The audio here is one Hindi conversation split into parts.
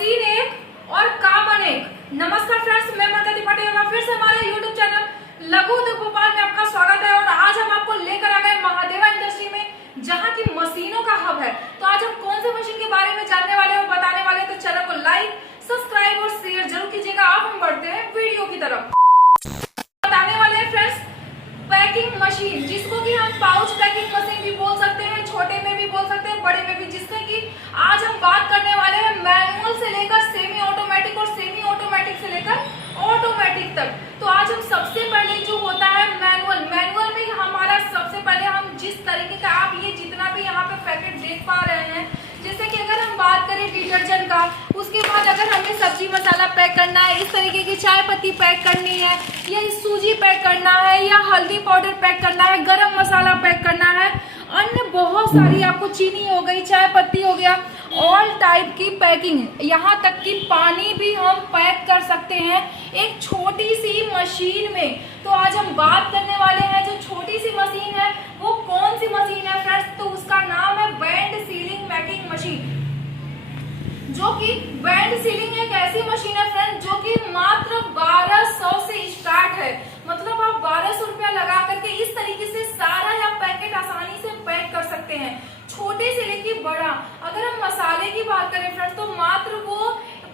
मशीन एक और काम अनेक। नमस्कार फ्रेंड्स, मैं प्रगति पटेल फिर से हमारे यूट्यूब चैनल लघु उद्योग भोपाल में आपका स्वागत है। और आज हम आपको लेकर आ गए महादेवा इंडस्ट्री में, जहां की मशीनों का हब है। तो आज हम कौन से मशीन के बारे में जानने वाले और बताने वाले, तो चैनल को लाइक, सब्सक्राइब और शेयर जरूर कीजिएगा। अब हम बढ़ते हैं वीडियो की तरफ। बताने वाले हैं फ्रेंड्स पैकिंग मशीन, जिसको कि हम पाउच पैकिंग मशीन भी बोल सकते हैं, छोटे में भी बोल सकते हैं, बड़े में भी। जिसका कि आज हम बात करने वाले हैं मैनुअल से लेकर सेमी ऑटोमेटिक और सेमी ऑटोमेटिक से लेकर ऑटोमेटिक तक। तो आज हम सबसे पहले जो होता है मैनुअल में हमारा सबसे पहले हम जिस तरीके का, आप ये जितना भी यहाँ पे पैकेट देख पा रहे हैं, जैसे कि अगर हम बात करें डिटर्जेंट का, उसके बाद अगर हमें सब्जी मसाला पैक करना है, इस तरीके की चाय पत्ती पैक करनी है, या सूजी पैक करना है, या हल्दी पाउडर पैक करना है, गरम मसाला पैक करना है, अन्य बहुत सारी, आपको चीनी हो गई, चाय पत्ती हो गया, ऑल टाइप की पैकिंग, यहाँ तक कि पानी भी हम पैक कर सकते हैं एक छोटी सी मशीन में। तो आज हम बात करने वाले हैं जो छोटी सी मशीन है वो कौन सी मशीन है फ्रेंड्स, तो उसका नाम है बैंड सीलिंग मेकिंग मशीन। जो कि बैंड सीलिंग एक ऐसी मशीन है फ्रेंड्स जो कि मात्र 1200 से स्टार्ट है। मतलब आप 1200 रुपया लगा करके इस तरीके से सारा या पैकेट आसानी से पैक कर सकते हैं, छोटे से लेके बड़ा। अगर हम मसाले की बात करें फ्रेंड्स, तो मात्र वो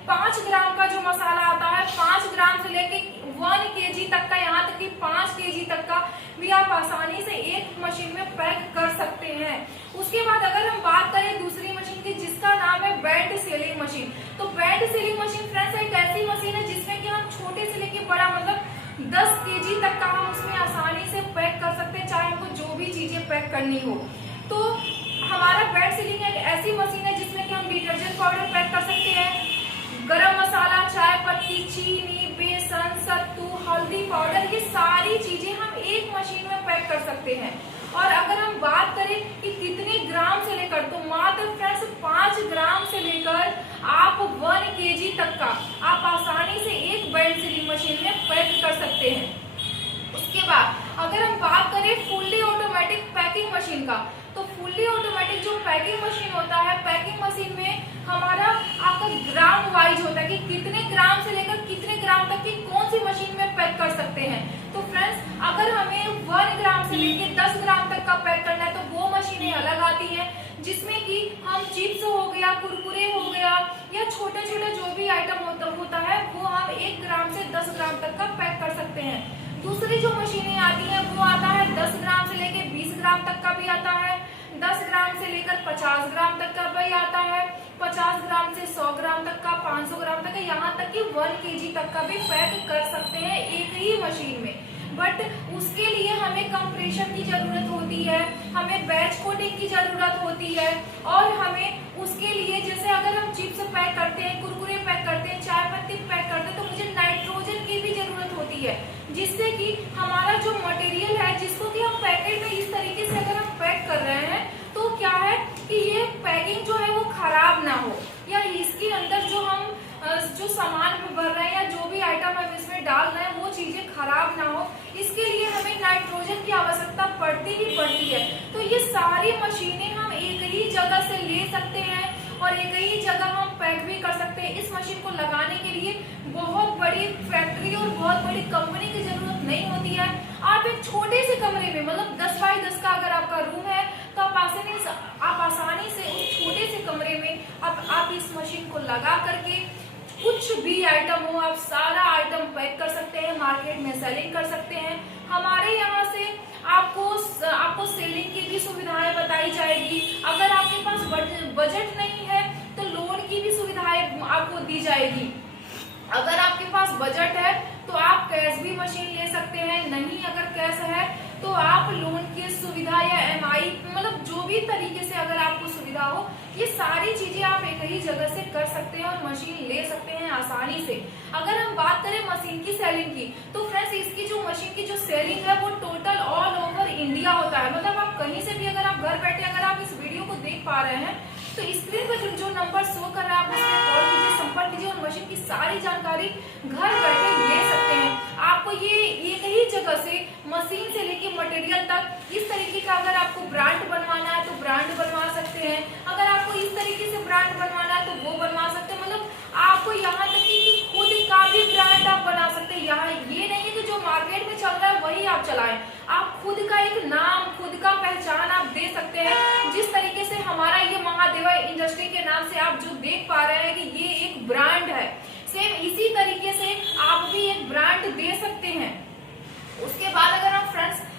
5 ग्राम का जो मसाला आता है, 5 ग्राम से लेके 1 kg तक का, यहाँ तक कि 5 kg तक का भी आप आसानी से एक मशीन में पैक कर सकते हैं। उसके बाद अगर हम बात करें दूसरी मशीन की, जिसका नाम है बैंड सीलिंग मशीन। तो बैंड सीलिंग मशीन फ्रेंड्स एक ऐसी मशीन है जिसमें कि हम छोटे से लेके बड़ा, मतलब 10 kg तक का हम उसमें आसानी से पैक कर सकते हैं, चाहे हमको जो भी चीजें पैक करनी हो। तो हमारा बैंड सीलिंग एक ऐसी मशीन है जिसमें कि हम डिटर्जेंट पाउडर पैक कर सकते हैं, गरम मसाला, चाय पत्ती, चीनी, बेसन, सत्तू, हल्दी पाउडर, ये सारी चीजें हम एक मशीन में पैक कर सकते हैं। और अगर हम बात करें कि कितने ग्राम से लेकर, तो मात्र फ्रेंड्स 5 ग्राम से लेकर आप 1 kg तक का आप आसानी से एक बैंड सीलिंग मशीन में पैक कर सकते हैं। उसके बाद अगर हम बात करें फुल्ली ऑटोमेटिक पैकिंग मशीन का, तो फुल्ली ऑटोमेटिक जो पैकिंग मशीन होता है, पैकिंग मशीन में हमारा आपका ग्राम वाइज होता है कि कितने ग्राम से लेकर कितने ग्राम तक की कौन सी मशीन में पैक कर सकते हैं। तो फ्रेंड्स अगर हमें 1 ग्राम से लेकर 10 ग्राम तक का पैक करना है, तो वो मशीनें अलग आती हैं, जिसमें कि हम चिप्स हो गया, कुरकुरे हो गया, या छोटे छोटे जो भी आइटम होता है वो हम 1 ग्राम से 10 ग्राम तक का पैक कर सकते हैं। दूसरी जो मशीनें आती हैं वो आता है 10 ग्राम से लेकर 20 ग्राम तक का भी आता है, 10 ग्राम से लेकर 50 ग्राम तक का भी आता है, 50 ग्राम से 100 ग्राम तक का, 500 ग्राम तक का, यहाँ तक कि 1 kg तक का भी पैक कर सकते हैं एक ही मशीन में। बट उसके लिए हमें कंप्रेशन की जरूरत होती है, हमें बैच कोटिंग की जरूरत होती है, और हमें उसके लिए, जैसे अगर हम चिप्स पैक करते हैं, कुरकुरे पैक करते हैं, चाय पत्ती पैक करते हैं, तो मुझे नाइट्रोजन की भी जरूरत होती है, जिससे कि हमारा जो मटेरियल है, जिसको कि हम पैकेट में इस तरीके से अगर हम पैक कर रहे हैं, तो क्या है कि ये पैकिंग जो है वो खराब ना हो, या इसके अंदर जो हम जो सामान भर रहे हैं या जो भी आइटम हम इसमें डाल रहे हैं वो चीजें खराब ना हो, इसके लिए हमें नाइट्रोजन की आवश्यकता पड़ती ही पड़ती है। तो ये सारी मशीनें हम एक ही जगह से ले सकते हैं और एक ही जगह हम पैक भी कर सकते हैं। इस मशीन को लगाने के लिए बहुत बड़ी फैक्ट्री और बहुत बड़ी कंपनी की जरूरत नहीं होती है। आप एक छोटे से कमरे में, मतलब 10 बाई 10 का अगर आपका रूम है, तो आप आसानी से उस छोटे से कमरे में आप इस मशीन को लगा करके कुछ भी आइटम हो, आप सारा आइटम पैक कर सकते हैं, मार्केट में सेलिंग कर सकते हैं। हमारे यहाँ से आपको सेलिंग की भी सुविधाएं बताई जाएगी। अगर आपके पास बजट नहीं है तो लोन की भी सुविधाएं आपको दी जाएगी। अगर आपके पास बजट है तो आप कैश भी मशीन ले सकते हैं, नहीं अगर कैश है तो आप लोन की सुविधा या MI, मतलब जो भी तरीके से अगर आपको सुविधा हो, ये सारी चीजें आप एक ही जगह से कर सकते हैं और मशीन ले सकते हैं आसानी से। अगर हम बात करें मशीन की सेलिंग की, तो फ्रेंड्स इसकी जो मशीन की जो सेलिंग है वो टोटल ऑल ओवर इंडिया होता है। मतलब आप कहीं से भी, अगर आप घर बैठे अगर आप इस वीडियो को देख पा रहे हैं, तो स्क्रीन पर जो नंबर शो कर रहा है आप उसमें कॉल कीजिए, संपर्क कीजिए और मशीन की सारी जानकारी घर बैठे ले सकते हैं। आपको ये एक ही जगह से मशीन से लेके मटेरियल तक इस तरीके का, अगर आपको ब्रांड बनवाना है तो ब्रांड बनवा सकते हैं, अगर आपको इस तरीके से ब्रांड बनवाना है तो वो बनवा सकते हैं। मतलब आप जो देख पा रहे हैं कि ये एक ब्रांड है, सेम इसी तरीके से आप भी एक ब्रांड दे सकते हैं। उसके बाद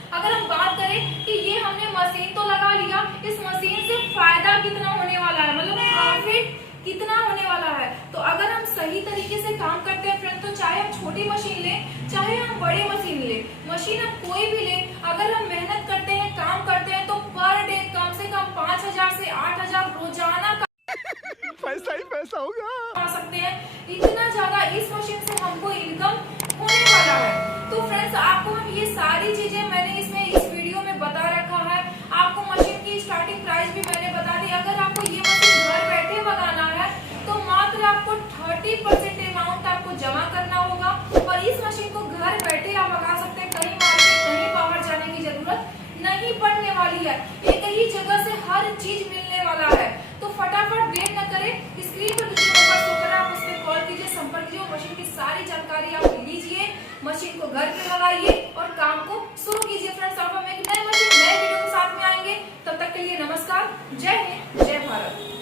अगर हम बात करें कि ये हमने मशीन तो लगा लिया, इस मशीन से फायदा कितना होने वाला है, मतलब प्रॉफिट कितना होने वाला है। तो अगर हम सही तरीके से काम करते हैं फ्रेंड, तो चाहे हम छोटी मशीन लें चाहे हम बड़ी मशीन लें, मशीन हम कोई भी लें, अगर हम मेहनत करते हैं, काम करते हैं, तो पर डे कम से कम 5,000 से 8,000 रोजाना पैसा ही पैसा होगा आ सकते हैं। इतना ज्यादा इस मशीन से हमको इनकम होने वाला है। तो फ्रेंड्स, आपको हम ये सारी चीजें मैंने इस वीडियो में बता रखा है। आपको मशीन की स्टार्टिंग प्राइस भी मैंने बता दी। अगर आपको ये मशीन घर बैठे मंगाना है तो मात्र आपको 30% अमाउंट आपको जमा करना होगा और इस मशीन को घर बैठे आप मंगा सकते हैं। कहीं मार्केट कहीं बाहर जाने की जरूरत नहीं पड़ने वाली है, एक ही जगह से हर चीज मिलने वाला है। तो फटाफट देर न करें, स्क्रीन पर जो नंबर शो कर रहा है आप उस पर कॉल कीजिए, संपर्क कीजिए, मशीन की सारी जानकारी आप लीजिए, मशीन को घर पे लगाइए और काम को शुरू कीजिए। फ्रेंड्स, अब हम एक नए वीडियो के साथ में आएंगे, तब तक के लिए नमस्कार, जय हिंद, जय भारत।